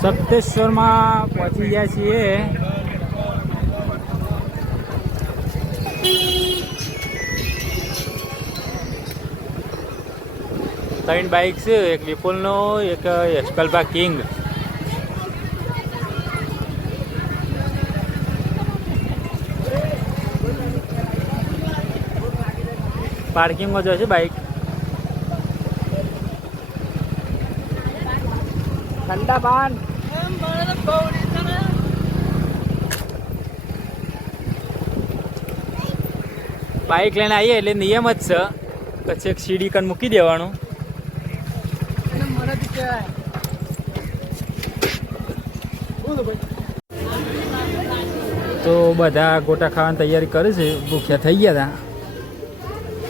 સપ્તેશ્વરમાં પહોંચી ગયા છીએ. ત્રણ બાઇક છે, એક વિપુલનો, એક યશપાલભા કિંગ. પાર્કિંગમાં જશે બાઇક. ઠંડા પાન બાઇક લઈને આવીએ એટલે નિયમ જ છે પછી એક સીડી કન મૂકી દેવાનું. તો બધા ગોટા ખાવાની તૈયારી કરે છે. ભૂખ્યા થઈ ગયા હતા.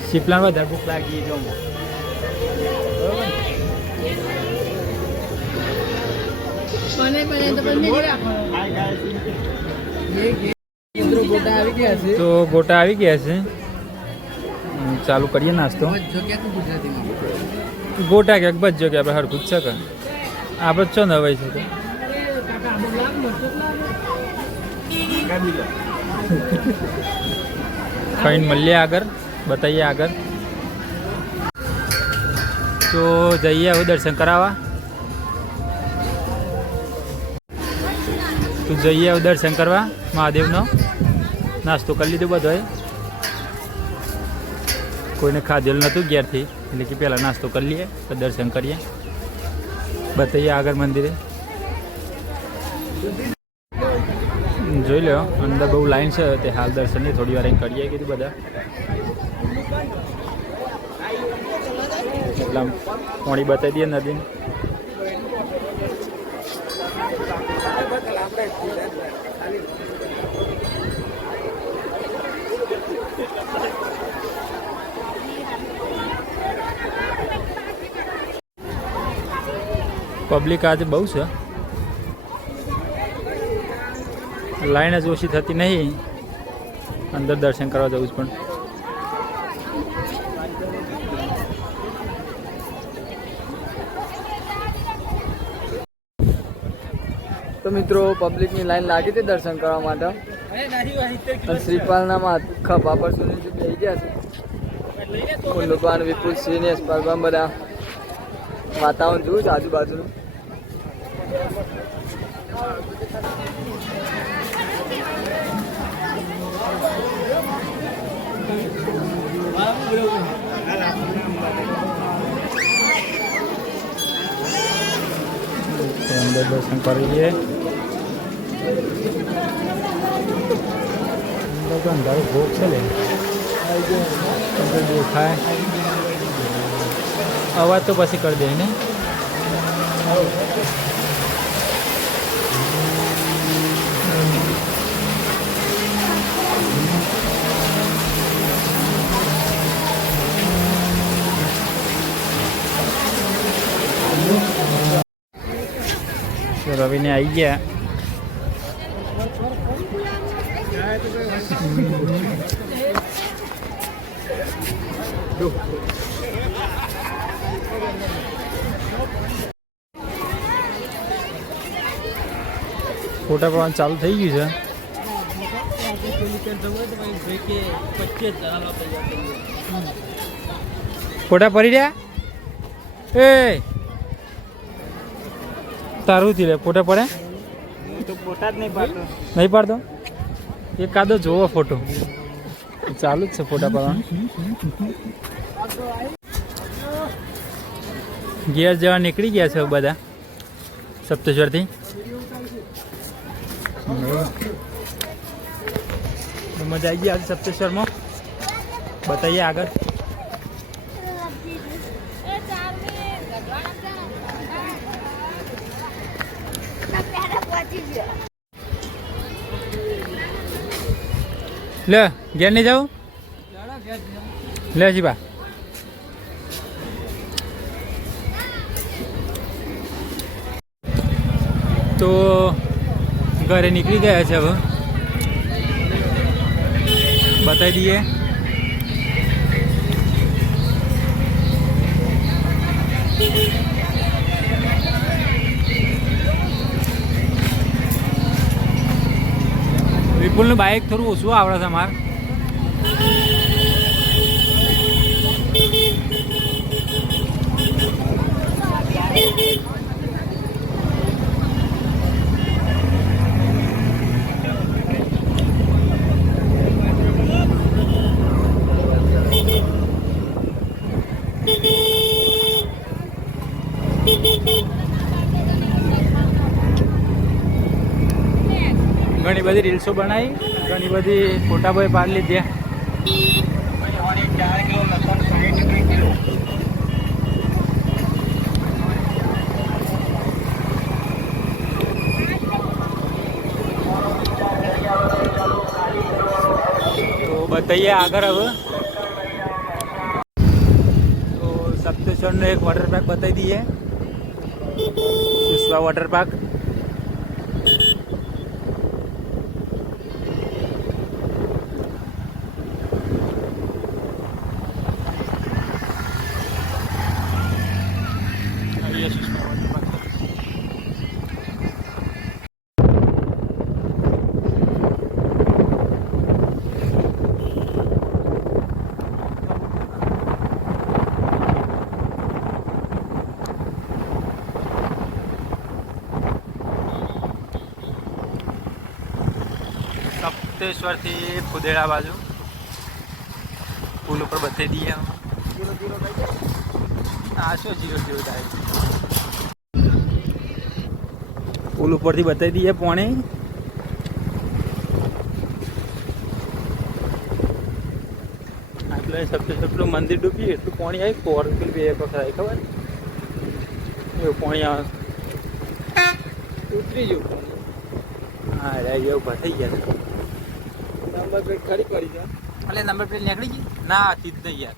શીપલાન વધારે ભૂખ લાગી જો તો ગોટા આવી ગયા છે. ચાલુ કરીએ નાસ્તો. ગોટા ક્યાંક બચજો કે આપણે હરખું જ છે કે આપણે છો ને હવે છે ખાઈને મળીએ આગળ, બતાવીએ આગળ. તો જઈએ હવે દર્શન કરાવવા. તો જઈએ હવે દર્શન કરવા મહાદેવનો. નાસ્તો કરી લીધો બધોએ. કોઈને ખાધેલું નહોતું ઘેરથી એટલે કે પહેલાં નાસ્તો કરી લઈએ તો દર્શન કરીએ, બતાવીએ આગળ મંદિરે. જોઈ લો અંદર બહુ લાઈન છે તે હાલ દર્શનની થોડી વાર કરીએ કીધું બધા. એટલા પાણી બતાવી દઈએ નદીને. પબ્લિક આજે બહુ છે. લાઈન જ ઓછી થતી નહીં. અંદર દર્શન કરવા જવું જ પણ. તો મિત્રો પબ્લિકની લાઈન લાગી હતી દર્શન કરવા માટે. શ્રીપાલના ખભા પર સુધી બેસી ગયા છે. ઉલ્લુપાન, વિપુલ સિંહ, યશપાલભા બધા વાતાવરણ જોયું છે આજુબાજુનું. અંદર દર્શન કરીએ. અંદર અંધારું ભોગ છે લે દેખાય. અવાજ તો પછી કરી દે ને. રવિને આવી ગયા. ફોટા પાડવાનું ચાલુ થઈ ગયું છે. ફોટા પડી રહ્યા. એ તારું થી લે ફોટા પડે તો ફોટા જ નહીં પાડતો. એકાદો જોવો ફોટો ચાલુ જ છે ફોટા પાડવાનું. ઘેર જવા નીકળી ગયા છે બધા સપ્તેશ્વરથી. મજા આવી ગઈ આજે સપ્તેશ્વરમાં. બતાવીએ આગળ. લે ઘેર નહીં જાઉં લે જીબા. તો ઘરે નીકળી ગયા છે હવે. બતાવી દઈએ. વિપુલનું બાઇક થોડું ઓછું આવડે છે અમારે. ઘણી બધી રીલ્સો બનાવી, ઘણી બધી ફોટા બોય પાડી લીધા. તો બતાવીએ આગળ હવે. તો સપ્તેશ્વરનો એક વોટર પાર્ક બતાવી દઈએ, સુસ્વા વોટર પાર્ક. સપ્તેશ્વરથી ફુદેડા બાજુ પુલ ઉપર બતાવી દઈએ. હા, શું 0-0 થાય. પુલ ઉપરથી બતાવી દઈએ પોણે. આટલે સપ્તેશ્વર મંદિર ડૂબી એટલું પાણી આવી. 4 બે એક વખત આવી, ખબર એવું પાણી આવે. ઉતરી ગયું. હા રે, એવું ભસાઈ ગયા. નંબર પ્લેટ ખરી પડી છે. એટલે નંબર પ્લેટ નીકળી ગઈ ના હતી જ નહીં યાર.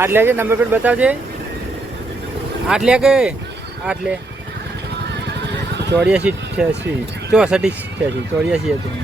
આટલે કે નંબર પ્લેટ બતાવજે. આટલે કે આટલે 84 88 64 84 84 હતું.